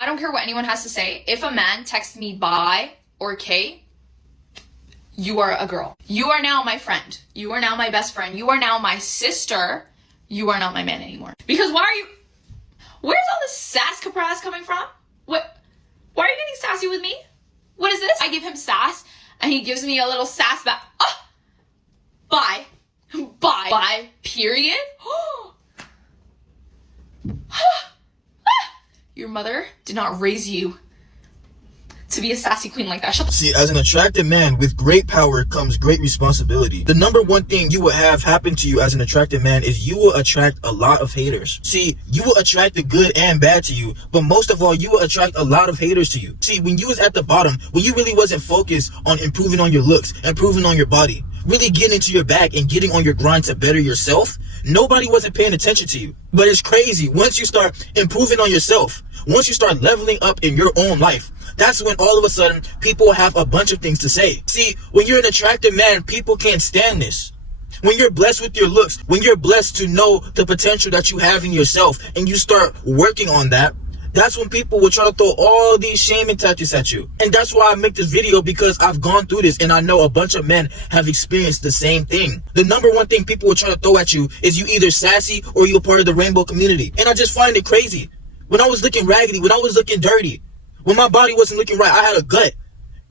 I don't care what anyone has to say. If a man texts me bye or K, you are a girl. You are now my friend. You are now my best friend. You are now my sister. You are not my man anymore. Because where's all this sass capraz coming from? Why are you getting sassy with me? What is this? I give him sass and he gives me a little sass back. Oh, bye. Bye. Bye. Period. Your mother did not raise you to be a sassy queen like that. See, as an attractive man with great power comes great responsibility. The number one thing you will have happen to you as an attractive man is you will attract a lot of haters. See, you will attract the good and bad to you, but most of all, you will attract a lot of haters to you. See, when you was at the bottom, when you really wasn't focused on improving on your looks, improving on your body, really getting into your bag and getting on your grind to better yourself, nobody wasn't paying attention to you. But it's crazy. Once you start improving on yourself, once you start leveling up in your own life, that's when all of a sudden people have a bunch of things to say. See, when you're an attractive man, people can't stand this. When you're blessed with your looks, when you're blessed to know the potential that you have in yourself and you start working on that, that's when people will try to throw all these shaming tactics at you. And that's why I make this video, because I've gone through this and I know a bunch of men have experienced the same thing. The number one thing people will try to throw at you is you either sassy or you're part of the rainbow community. And I just find it crazy. When I was looking raggedy, when I was looking dirty, when my body wasn't looking right, I had a gut.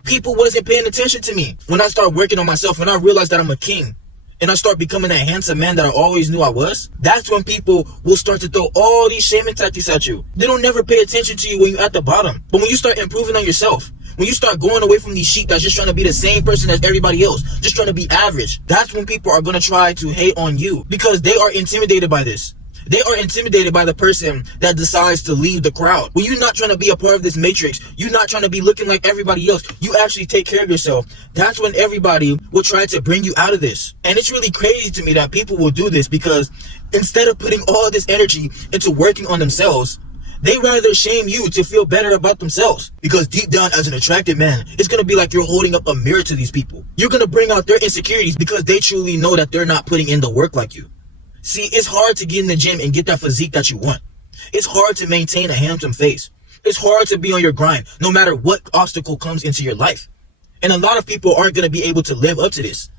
People wasn't paying attention to me. When I started working on myself, when I realized that I'm a king, and I start becoming that handsome man that I always knew I was, that's when people will start to throw all these shaming tactics at you. They don't never pay attention to you when you're at the bottom. But when you start improving on yourself, when you start going away from these sheep that's just trying to be the same person as everybody else, just trying to be average, that's when people are going to try to hate on you, because they are intimidated by this. They are intimidated by the person that decides to leave the crowd. When you're not trying to be a part of this matrix, you're not trying to be looking like everybody else, you actually take care of yourself, that's when everybody will try to bring you out of this. And it's really crazy to me that people will do this, because instead of putting all this energy into working on themselves, they rather shame you to feel better about themselves. Because deep down, as an attractive man, it's going to be like you're holding up a mirror to these people. You're going to bring out their insecurities because they truly know that they're not putting in the work like you. See, it's hard to get in the gym and get that physique that you want. It's hard to maintain a handsome face. It's hard to be on your grind, no matter what obstacle comes into your life. And a lot of people aren't going to be able to live up to this.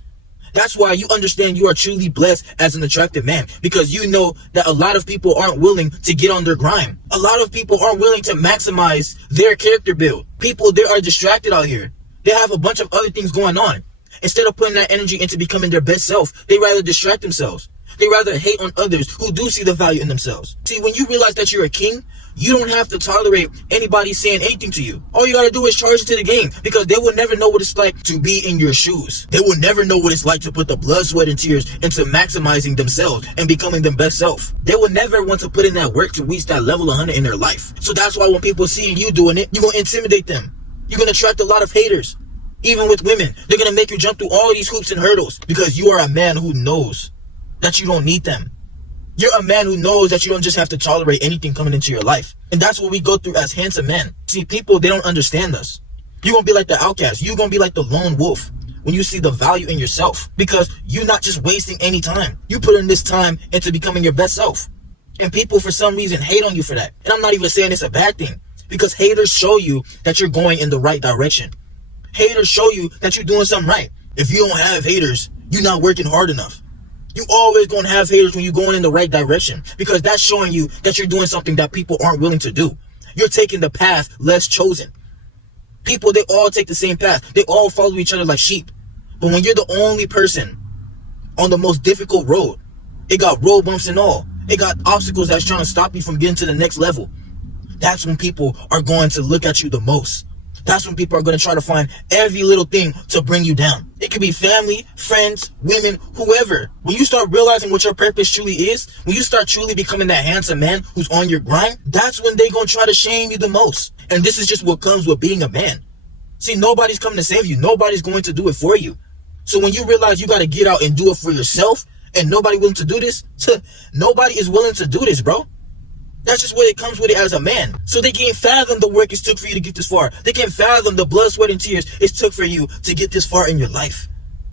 That's why you understand you are truly blessed as an attractive man, because you know that a lot of people aren't willing to get on their grind. A lot of people aren't willing to maximize their character build. People, they are distracted out here. They have a bunch of other things going on. Instead of putting that energy into becoming their best self, they rather distract themselves. They rather hate on others who do see the value in themselves. See, when you realize that you're a king, you don't have to tolerate anybody saying anything to you. All you gotta do is charge into the game, because they will never know what it's like to be in your shoes. They will never know what it's like to put the blood, sweat, and tears into maximizing themselves and becoming their best self. They will never want to put in that work to reach that level 100 in their life. So that's why when people see you doing it, you're gonna intimidate them. You're gonna attract a lot of haters. Even with women, they're gonna make you jump through all these hoops and hurdles, because you are a man who knows that you don't need them. You're a man who knows that you don't just have to tolerate anything coming into your life. And that's what we go through as handsome men. See, people, they don't understand us. You're gonna be like the outcast. You're gonna be like the lone wolf when you see the value in yourself, because you're not just wasting any time. You put in this time into becoming your best self. And people, for some reason, hate on you for that. And I'm not even saying it's a bad thing, because haters show you that you're going in the right direction. Haters show you that you're doing something right. If you don't have haters, you're not working hard enough. You always gonna have haters when you're going in the right direction, because that's showing you that you're doing something that people aren't willing to do. You're taking the path less chosen. People, they all take the same path. They all follow each other like sheep. But when you're the only person on the most difficult road, it got road bumps and all. It got obstacles that's trying to stop you from getting to the next level. That's when people are going to look at you the most. That's when people are going to try to find every little thing to bring you down. It could be family, friends, women, whoever. When you start realizing what your purpose truly is, when you start truly becoming that handsome man who's on your grind, that's when they're going to try to shame you the most. And this is just what comes with being a man. See, nobody's coming to save you. Nobody's going to do it for you. So when you realize you got to get out and do it for yourself, and nobody willing to do this, nobody is willing to do this, bro. That's just what it comes with it as a man. So they can't fathom the work it took for you to get this far. They can't fathom the blood, sweat, and tears it took for you to get this far in your life.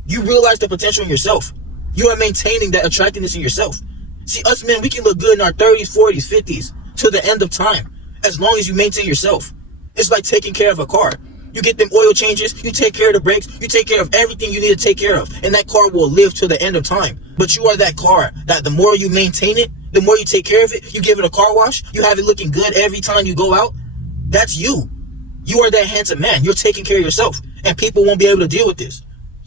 You realize the potential in yourself. You are maintaining that attractiveness in yourself. See, us men, we can look good in our 30s, 40s, 50s, till the end of time. as long as you maintain yourself. It's like taking care of a car. You get them oil changes, you take care of the brakes, you take care of everything you need to take care of, and that car will live till the end of time. But you are that car that the more you maintain it, the more you take care of it, you give it a car wash, you have it looking good every time you go out. That's you. You are that handsome man. You're taking care of yourself, and people won't be able to deal with this.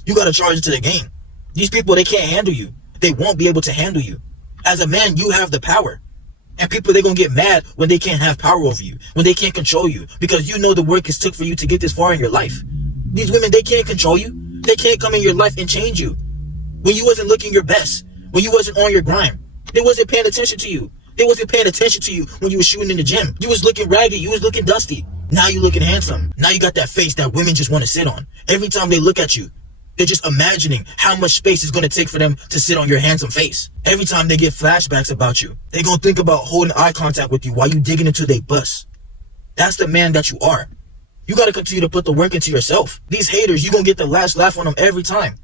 You got to charge into the game. These people, they can't handle you. They won't be able to handle you. As a man, you have the power. And people, they're going to get mad when they can't have power over you, when they can't control you, because you know the work it's took for you to get this far in your life. These women, they can't control you. They can't come in your life and change you. When you wasn't looking your best, when you wasn't on your grind, they wasn't paying attention to you. They wasn't paying attention to you when you were shooting in the gym. You was looking ragged. You was looking dusty. Now you looking handsome. Now you got that face that women just want to sit on. Every time they look at you, they're just imagining how much space it's going to take for them to sit on your handsome face. Every time they get flashbacks about you, they're going to think about holding eye contact with you while you digging into their bus. That's the man that you are. You got to continue to put the work into yourself. These haters, you're going to get the last laugh on them every time.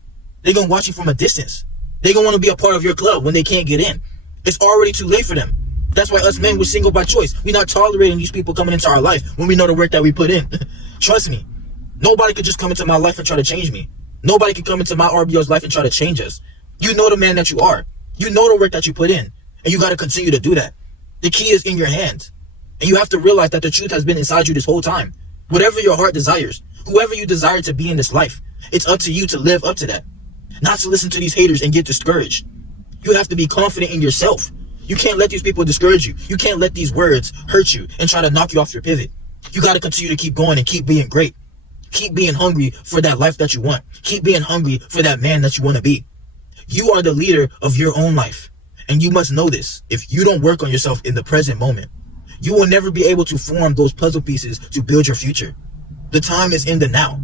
They're going to watch you from a distance. They're going to want to be a part of your club when they can't get in. It's already too late for them. That's why us men, we're single by choice. We're not tolerating these people coming into our life when we know the work that we put in. Trust me. Nobody could just come into my life and try to change me. Nobody can come into my RBO's life and try to change us. You know the man that you are. You know the work that you put in. And you got to continue to do that. The key is in your hands. And you have to realize that the truth has been inside you this whole time. Whatever your heart desires, whoever you desire to be in this life, it's up to you to live up to that. Not to listen to these haters and get discouraged. You have to be confident in yourself. You can't let these people discourage you. You can't let these words hurt you and try to knock you off your pivot. You got to continue to keep going and keep being great. Keep being hungry for that life that you want. Keep being hungry for that man that you want to be. You are the leader of your own life. And you must know this. If you don't work on yourself in the present moment, you will never be able to form those puzzle pieces to build your future. The time is in the now.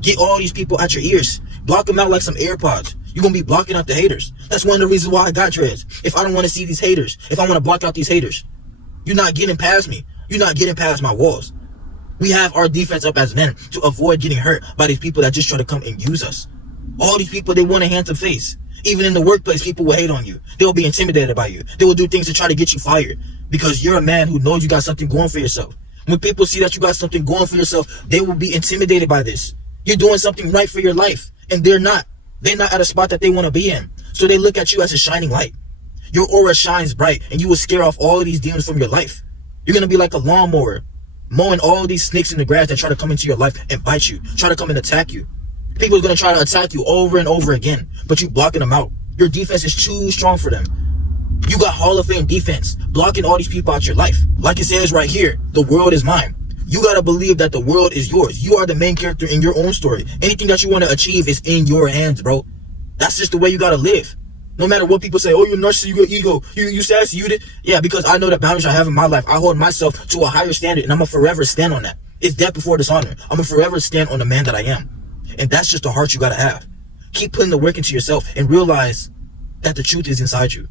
Get all these people out your ears. Block them out like some AirPods. You're going to be blocking out the haters. That's one of the reasons why I got dreads. If I don't want to see these haters, if I want to block out these haters, you're not getting past me. You're not getting past my walls. We have our defense up as men to avoid getting hurt by these people that just try to come and use us. All these people, they want a handsome face. Even in the workplace, people will hate on you. They will be intimidated by you. They will do things to try to get you fired because you're a man who knows you got something going for yourself. When people see that you got something going for yourself, they will be intimidated by this. You're doing something right for your life, and they're not. They're not at a spot that they want to be in. So they look at you as a shining light. Your aura shines bright, and you will scare off all of these demons from your life. You're going to be like a lawnmower, mowing all these snakes in the grass that try to come into your life and bite you, try to come and attack you. People are going to try to attack you over and over again, but you blocking them out. Your defense is too strong for them. You got Hall of Fame defense, blocking all these people out your life. Like it says right here, the world is mine. You got to believe that the world is yours. You are the main character in your own story. Anything that you want to achieve is in your hands, bro. That's just the way you got to live. No matter what people say, oh, you're narcissist, you got ego, you sassy, you did. Yeah, because I know the boundaries I have in my life. I hold myself to a higher standard, and I'm going to forever stand on that. It's death before dishonor. I'm going to forever stand on the man that I am. And that's just the heart you got to have. Keep putting the work into yourself and realize that the truth is inside you.